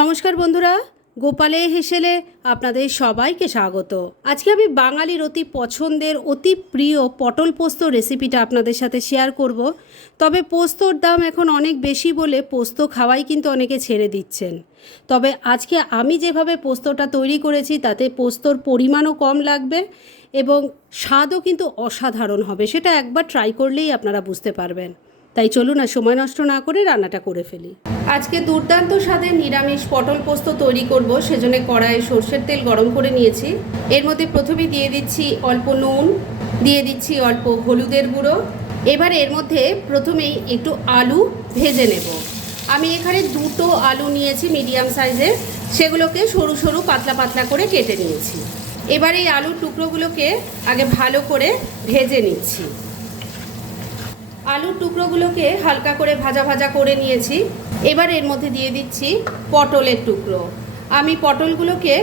নমস্কার বন্ধুরা, গোপালে হেসেলে আপনাদের সবাইকে স্বাগত। আজকে আমি বাঙালির অতি পছন্দের, অতি প্রিয় পটল পোস্ত রেসিপিটা আপনাদের সাথে শেয়ার করব। তবে পোস্তর দাম এখন অনেক বেশি বলে পোস্ত খাওয়াই কিন্তু অনেকে ছেড়ে দিচ্ছেন। তবে আজকে আমি যেভাবে পোস্তটা তৈরি করেছি, তাতে পোস্তর পরিমাণও কম লাগবে এবং স্বাদও কিন্তু অসাধারণ হবে, সেটা একবার ট্রাই করলেই আপনারা বুঝতে পারবেন। তাই চলুন আর সময় নষ্ট না করে রান্নাটা করে ফেলি। আজকে দুর্দান্ত স্বাদের নিরামিষ পটল পোস্ত তৈরি করব, সেজন্য কড়াইয়ে সর্ষের তেল গরম করে নিয়েছি। এর মধ্যে প্রথমে দিয়ে দিচ্ছি অল্প নুন, দিয়ে দিচ্ছি অল্প হলুদের গুঁড়ো। এবার এর মধ্যে প্রথমেই একটু আলু ভেজে নেব। আমি এখানে দুটো আলু নিয়েছি মিডিয়াম সাইজের সেগুলোকে সরু সরু পাতলা পাতলা করে কেটে নিয়েছি। এবার এই আলুর টুকরোগুলোকে আগে ভালো করে ভেজে নিচ্ছি। আলুর টুকরোগুলোকে হালকা করে ভাজা ভাজা করে নিয়েছি। এবার এর মধ্যে দিয়ে দিচ্ছি পটলের টুকরো। আমি পটলগুলোকে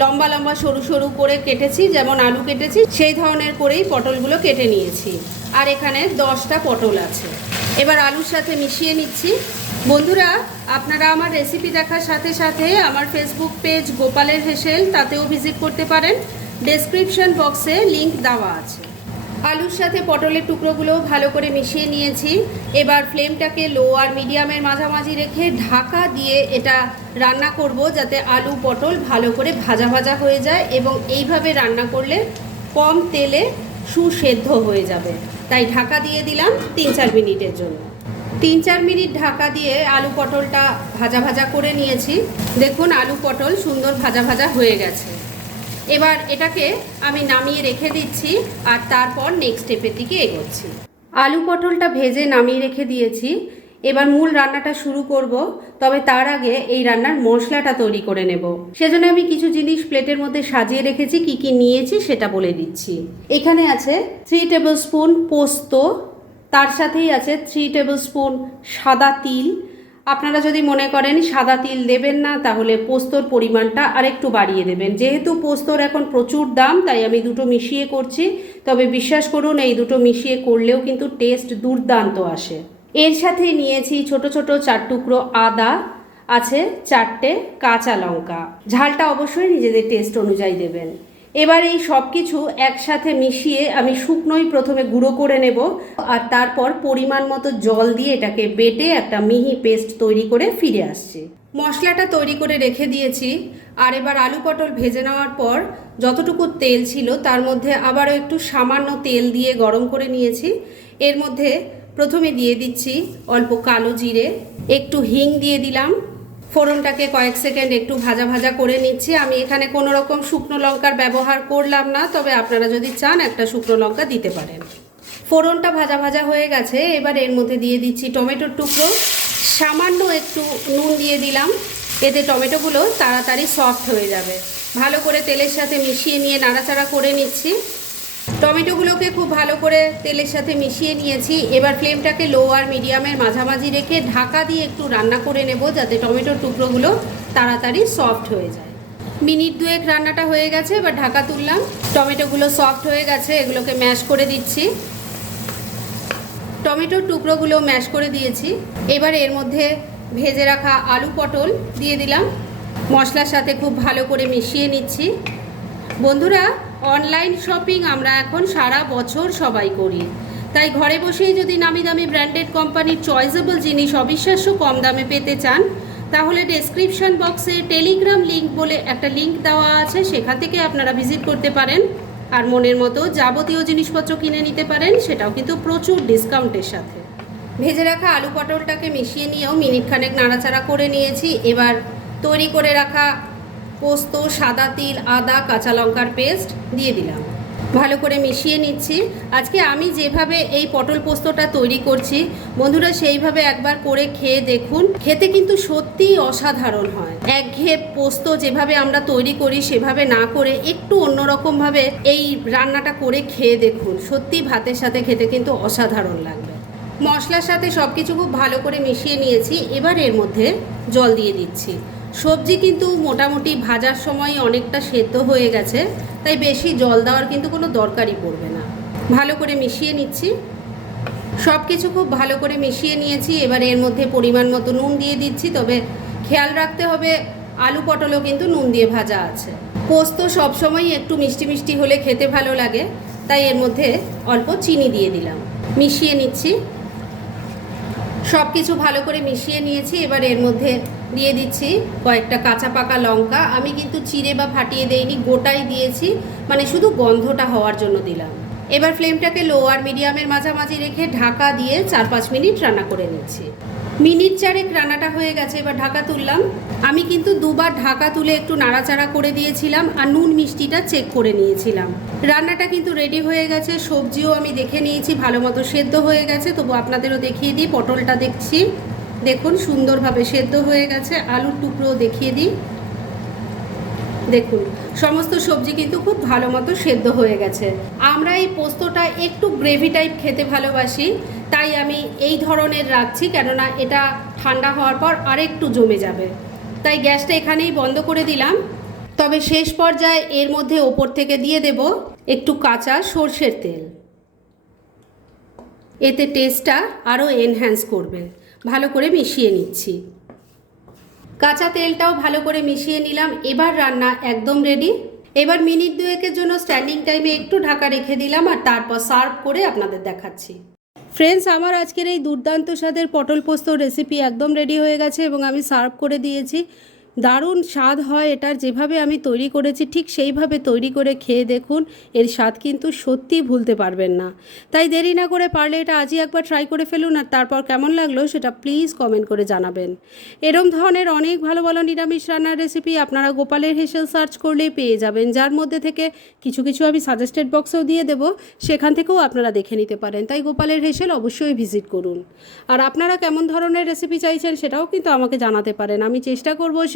লম্বা লম্বা সরু সরু করে কেটেছি, যেমন আলু কেটেছি, সেই ধরনের করেই পটলগুলো কেটে নিয়েছি। আর এখানে দশটা পটল আছে। এবার আলুর সাথে মিশিয়ে নিচ্ছি। বন্ধুরা, আপনারা আমার রেসিপি দেখার সাথে সাথে আমার ফেসবুক পেজ গোপালের হেসেল, তাতেও ভিজিট করতে পারেন। ডেসক্রিপশন বক্সে লিংক দেওয়া আছে। আলুর সাথে পটলের টুকরোগুলো ভালো করে মিশিয়ে নিয়েছি। এবার ফ্লেমটাকে লো আর মিডিয়ামের মাঝামাঝি রেখে ঢাকা দিয়ে এটা রান্না করব যাতে আলু, পটল ভালো করে ভাজা ভাজা হয়ে যায় এবং এইভাবে রান্না করলে কম তেলে সুসেদ্ধ হয়ে যাবে। তাই ঢাকা দিয়ে দিলাম তিন চার মিনিটের জন্য। তিন চার মিনিট ঢাকা দিয়ে আলু, পটলটা ভাজা ভাজা করে নিয়েছি। দেখুন আলু, পটল সুন্দর ভাজা ভাজা হয়ে গেছে। এবার এটাকে আমি নামিয়ে রেখে দিচ্ছি, আর তারপর নেক্সট স্টেপের দিকে এগোচ্ছি। আলু পটলটা ভেজে নামিয়ে রেখে দিয়েছি। এবার মূল রান্নাটা শুরু করব, তবে তার আগে এই রান্নার মশলাটা তৈরি করে নেব। সেজন্য আমি কিছু জিনিস প্লেটের মধ্যে সাজিয়ে রেখেছি, কি কি নিয়েছি সেটা বলে দিচ্ছি। এখানে আছে থ্রি টেবিল স্পুন পোস্ত, তার সাথেই আছে থ্রি টেবিল স্পুন সাদা তিল আপনারা যদি মনে করেন সাদা তিল দেবেন না, তাহলে পোস্তর পরিমাণটা আরেকটু বাড়িয়ে দেবেন। যেহেতু পোস্তর এখন প্রচুর দাম, তাই আমি দুটো মিশিয়ে করছি। তবে বিশ্বাস করুন, এই দুটো মিশিয়ে করলেও কিন্তু টেস্ট দুর্দান্ত আসে। এর সাথে নিয়েছি ছোট ছোট চার টুকরো আদা, আছে চারটে কাঁচা লঙ্কা। ঝালটা অবশ্যই নিজেদের টেস্ট অনুযায়ী দেবেন। এবার এই সব কিছু একসাথে মিশিয়ে আমি শুকনোই প্রথমে গুঁড়ো করে নেব আর তারপর পরিমাণ মতো জল দিয়ে এটাকে বেটে একটা মিহি পেস্ট তৈরি করে ফিরে আসছি। মশলাটা তৈরি করে রেখে দিয়েছি আর এবার আলু পটল ভেজে নেওয়ার পর যতটুকু তেল ছিল তার মধ্যে আবারও একটু সামান্য তেল দিয়ে গরম করে নিয়েছি। এর মধ্যে প্রথমে দিয়ে দিচ্ছি অল্প কালো জিরে, একটু হিং দিয়ে দিলাম। ফোড়নটাকে কয়েক সেকেন্ড একটু ভাজা ভাজা করে নিচ্ছি। আমি এখানে কোনো রকম শুকনো লঙ্কার ব্যবহার করলাম না, তবে আপনারা যদি চান একটা শুকনো লঙ্কা দিতে পারেন। ফোড়নটা ভাজা ভাজা হয়ে গেছে, এবার এর মধ্যে দিয়ে দিচ্ছি টমেটোর টুকরো। সামান্য একটু নুন দিয়ে দিলাম, এতে টমেটোগুলো তাড়াতাড়ি সফট হয়ে যাবে। ভালো করে তেলের সাথে মিশিয়ে নিয়ে নাড়াচাড়া করে নিচ্ছি। টমেটোগুলোকে খুব ভালো করে তেলের সাথে মিশিয়ে নিয়েছি। এবার ফ্লেমটাকে লো আর মিডিয়ামের মাঝামাঝি রেখে ঢাকা দিয়ে একটু রান্না করে নেব যাতে টমেটোর টুকরোগুলো তাড়াতাড়ি সফট হয়ে যায়। মিনিট দুয়েক রান্নাটা হয়ে গেছে, এবার ঢাকা তুললাম। টমেটোগুলো সফট হয়ে গেছে, এগুলোকে ম্যাশ করে দিচ্ছি। টমেটোর টুকরোগুলো ম্যাশ করে দিয়েছি। এবার এর মধ্যে ভেজে রাখা আলু পটল দিয়ে দিলাম। মশলার সাথে খুব ভালো করে মিশিয়ে নিচ্ছি। বন্ধুরা অনলাইন শপিং আমরা এখন সারা বছর সবাই করি। তাই ঘরে বসেই যদি নামি দামি ব্র্যান্ডেড কোম্পানির চয়েসেবল জিনিস অবিশ্বাস্য কম দামে পেতে চান, তাহলে ডেসক্রিপশন বক্সে টেলিগ্রাম লিঙ্ক বলে একটা লিঙ্ক দেওয়া আছে, সেখান থেকে আপনারা ভিজিট করতে পারেন। আর মনের মতো যাবতীয় জিনিসপত্র কিনে নিতে পারেন, সেটাও কিন্তু প্রচুর ডিসকাউন্টের সাথে। ভেজে রাখা আলু পটলটাকে মিশিয়ে নিয়েও মিনিট খানেক নাড়াচাড়া করে নিয়েছি। এবার তৈরি করে রাখা পোস্ত, সাদা তিল, আদা, কাঁচা লঙ্কার পেস্ট দিয়ে দিলাম। ভালো করে মিশিয়ে নিচ্ছি। আজকে আমি যেভাবে এই পটল পোস্তটা তৈরি করছি, বন্ধুরা সেইভাবে একবার করে খেয়ে দেখুন। খেতে কিন্তু সত্যিই অসাধারণ হয়। একঘেয়ে পোস্ত যেভাবে আমরা তৈরি করি, সেভাবে না করে একটু অন্যরকমভাবে এই রান্নাটা করে খেয়ে দেখুন। সত্যি ভাতের সাথে খেতে কিন্তু অসাধারণ লাগবে। মশলার সাথে সব কিছু খুব ভালো করে মিশিয়ে নিয়েছি। এবার এর মধ্যে জল দিয়ে দিচ্ছি। সবজি কিন্তু মোটামুটি ভাজার সময় অনেকটা সেদ্ধ হয়ে গেছে, তাই বেশি জল দেওয়ার কিন্তু কোনো দরকারই পড়বে না। ভালো করে মিশিয়ে নিচ্ছি। সব কিছু খুব ভালো করে মিশিয়ে নিয়েছি। এবার এর মধ্যে পরিমাণ মতো নুন দিয়ে দিচ্ছি, তবে খেয়াল রাখতে হবে আলু পটলও কিন্তু নুন দিয়ে ভাজা আছে। পোস্ত সবসময় একটু মিষ্টি মিষ্টি হলে খেতে ভালো লাগে, তাই এর মধ্যে অল্প চিনি দিয়ে দিলাম। মিশিয়ে নিচ্ছি। সব কিছু ভালো করে মিশিয়ে নিয়েছি, এবার এর মধ্যে দিয়ে দিচ্ছি কয়েকটা কাঁচা পাকা লঙ্কা। আমি কিন্তু চিড়ে বা ফাটিয়ে দেইনি, গোটাই দিয়েছি। মানে শুধু গন্ধটা হওয়ার জন্য দিলাম। এবার ফ্লেমটাকে লো আর মিডিয়ামের মাঝামাঝি রেখে ঢাকা দিয়ে চার পাঁচ মিনিট রান্না করে নিচ্ছি। মিনিট চারেক রান্নাটা হয়ে গেছে, এবার ঢাকা তুললাম। আমি কিন্তু দুবার ঢাকা তুলে একটু নাড়াচাড়া করে দিয়েছিলাম আর নুন মিষ্টিটা চেক করে নিয়েছিলাম। রান্নাটা কিন্তু রেডি হয়ে গেছে, সবজিও আমি দেখে নিয়েছি ভালো মতো সেদ্ধ হয়ে গেছে। তবু আপনাদেরও দেখিয়ে দিই, পটলটা দেখছি। দেখুন, সুন্দরভাবে সেদ্ধ হয়ে গেছে, আলুর টুকরোও দেখিয়ে দিই। দেখুন, সমস্ত সবজি কিন্তু খুব ভালো মতো সেদ্ধ হয়ে গেছে। আমরা এই পোস্তটা একটু গ্রেভি টাইপ খেতে ভালোবাসি, তাই আমি এই ধরনের রাখছি কেননা এটা ঠান্ডা হওয়ার পর আরেকটু জমে যাবে। তাই গ্যাসটা এখানেই বন্ধ করে দিলাম। তবে শেষ পর্যায়ে এর মধ্যে ওপর থেকে দিয়ে দেব একটু কাঁচা সর্ষের তেল। এতে টেস্টটা আরও এনহ্যান্স করবে। ভালো করে মিশিয়ে নিচ্ছি। কাঁচা তেলটাও ভালো করে মিশিয়ে নিলাম। এবার রান্না একদম রেডি এবার মিনিট দুয়েকের জন্য স্ট্যান্ডিং টাইমে একটু ঢাকা রেখে দিলাম আর তারপর সার্ভ করে আপনাদের দেখাচ্ছি। ফ্রেন্ডস আমার আজকের এই দুর্দান্ত স্বাদের পটল পোস্ত রেসিপি একদম রেডি হয়ে গেছে এবং আমি সার্ভ করে দিয়েছি। দারুণ স্বাদ হয় এটার। যেভাবে আমি তৈরি করেছি, ঠিক সেইভাবে তৈরি করে খেয়ে দেখুন, এর স্বাদ কিন্তু সত্যি ভুলতে পারবেন না। তাই দেরি না করে পারলে এটা আজই একবার ট্রাই করে ফেলুন আর তারপর কেমন লাগল সেটা প্লিজ কমেন্ট করে জানাবেন। এরম ধরনের অনেক ভালো ভালো নিরামিষ রান্নার রেসিপি আপনারা গোপালের হেসেল সার্চ করলেই পেয়ে যাবেন, যার মধ্যে থেকে কিছু কিছু আমি সাজেস্টেড বক্সেও দিয়ে দেবো, সেখান থেকেও আপনারা দেখে নিতে পারেন। তাই গোপালের হেসেল অবশ্যই ভিজিট করুন। আর আপনারা কেমন ধরনের রেসিপি চাইছেন সেটাও কিন্তু আমাকে জানাতে পারেন, আমি চেষ্টা করব